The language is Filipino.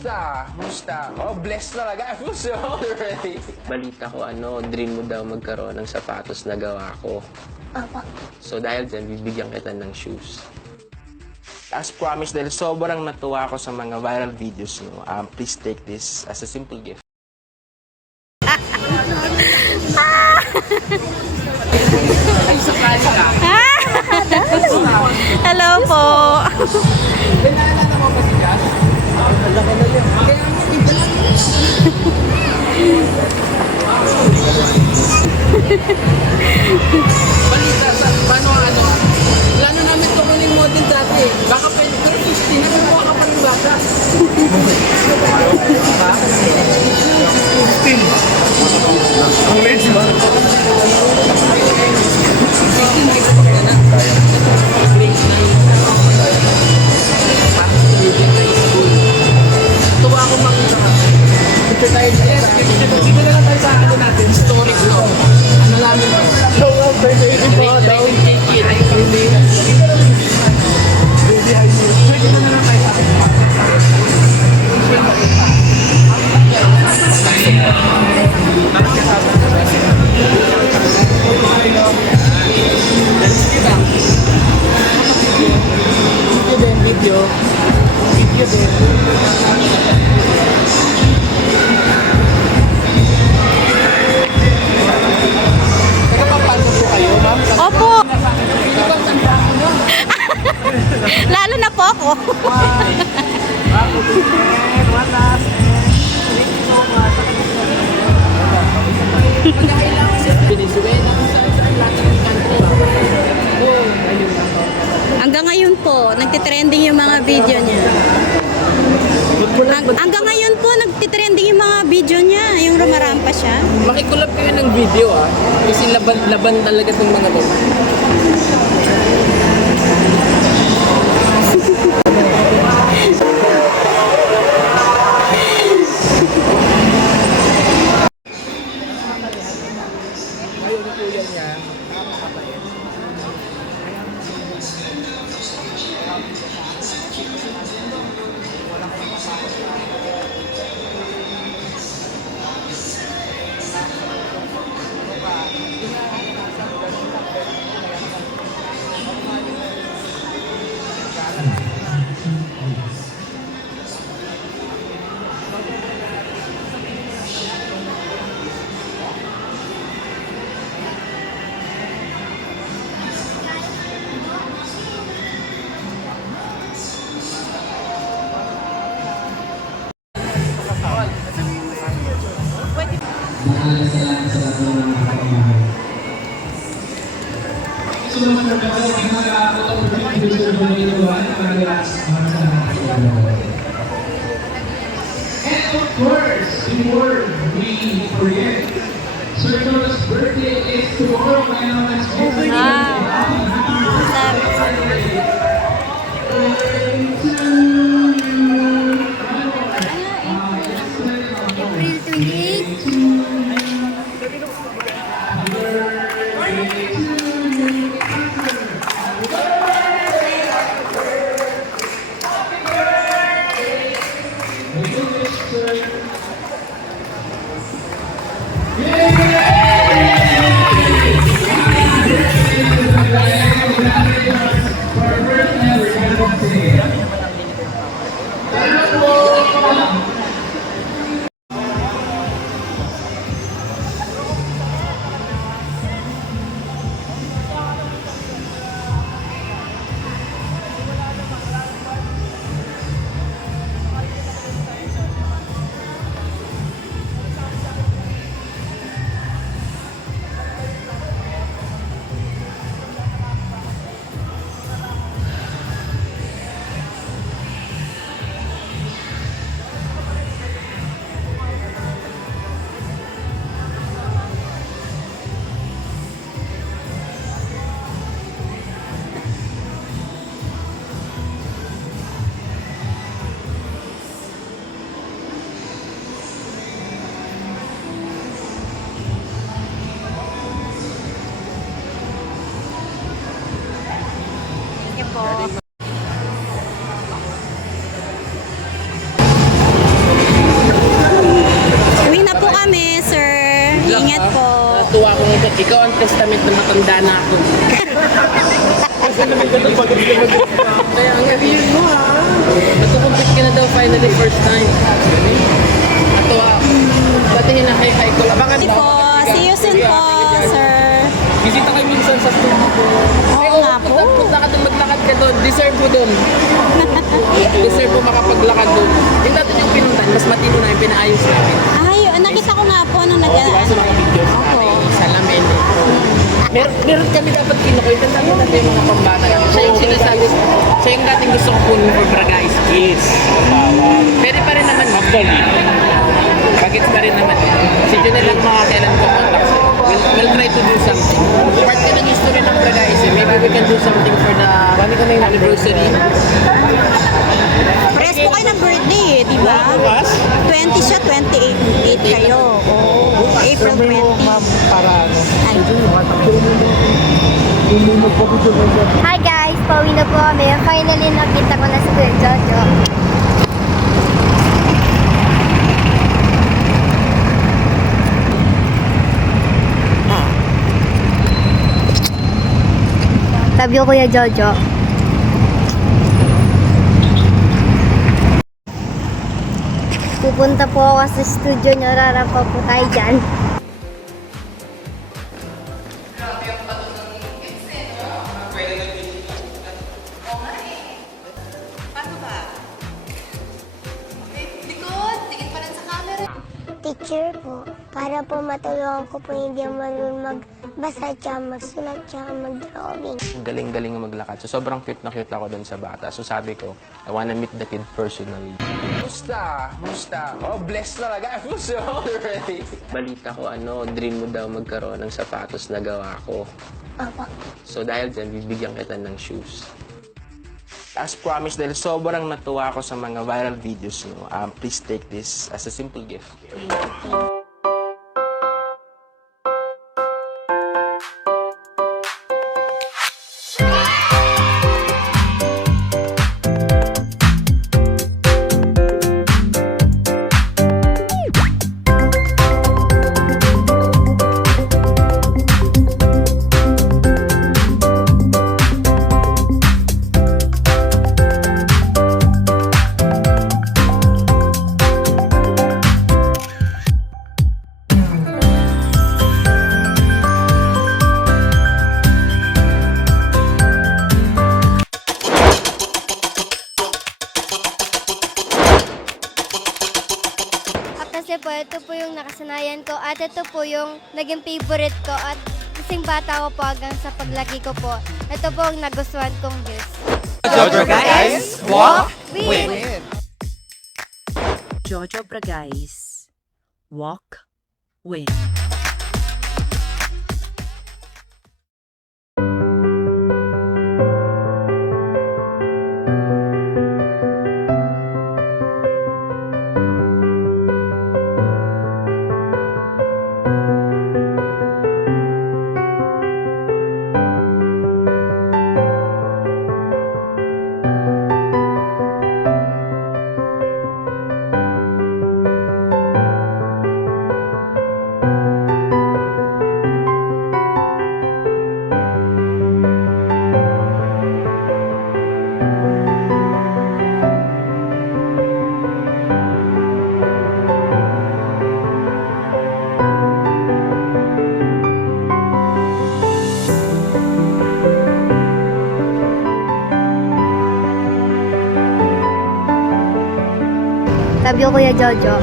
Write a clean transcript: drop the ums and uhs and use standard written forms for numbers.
Musta? Oh, blessed talaga. I feel so already. Balita ko, dream mo daw magkaroon ng sapatos na gawa ko. Apa. So dahil dyan, bibigyan kita ng shoes. As promised, dahil sobrang natuwa ako sa mga viral videos nyo, please take this as a simple gift. Hello po. Paano plano namin ito kuning model dati. Baka pa yung 50 na kung ka pa rin bata. Ang late ba? Tuwa ako makita ka. Dito na lang tayo sa ano natin, historic law. Ano namin ba? Opo. Lalo na po ako. Hanggang ngayon po, nagtitrending yung mga video niya. Hanggang ngayon po, nagtitrending yung mga video niya. Yung rumarampa siya. Makikulab kayo ng video kasi laban talaga itong mga to. And of course, before we forget, Sir Jonas' birthday is tomorrow. Kaya let's April 28. ikaw ang testament na matanda na ako. Kaya ang galing mo ha. Nagkukumpit ka na daw finally first time. Ato batiin na kay ko. Abangan Po, see you soon po, sir. Bisita kayo minsan sa studio ko. Oo nga po. Punta ka doon, maglakad ka doon. Deserve mo doon. Deserve mo makapaglakad doon. Yung dati yung pinuntan, mas matino na yung pinaayos namin. Ay, nakita ko nga po nung Opo. Salamin. Meron kami dapat kinukoy. Tanda mo natin yung mga pambata. Siya yung sinasabi. Siya yung dating gusto ko kunin for Bragais Kids. Pwede pa rin naman. Bagets pa rin naman. Si Junel lang mga kailan ko contact. We'll try to do something. Part ka ng history ng Bragais. Maybe we can do something for the anniversary. Press po kayo ng birthday eh, di ba? 20 siya, 28 kayo. April 20. Ay, Hi guys! Pauwi na po kami. Finally, nakita ko na si Kuya Jojo. Sabi ko Kuya Jojo. Pupunta po ako sa studio niyo. Rarampaw po tayo dyan. Teacher po, para po matulungan ko po hindi marunong magbasa at magsulat at mag-drawing. Galing-galing maglakad. So, sobrang cute na cute ako dun sa bata. So, sabi ko, I wanna meet the kid personally. Musta? Oh, blessed talaga. I feel so already. Balita ko, dream mo daw magkaroon ng sapatos na gawa ko. Opo. So, dahil dyan, bibigyan kita ng shoes. As promised, dahil sobrang natuwa ako sa mga viral videos nyo, please take this as a simple gift. Kasi po, ito po yung nakasanayan ko at ito po yung naging favorite ko at kasing bata ko po hanggang sa paglaki ko po. Ito po ang nagustuhan kong gifts. Jojo guys, walk Win! Jojo Bragais. Walk, win. Sabi ko Kuya Jojo,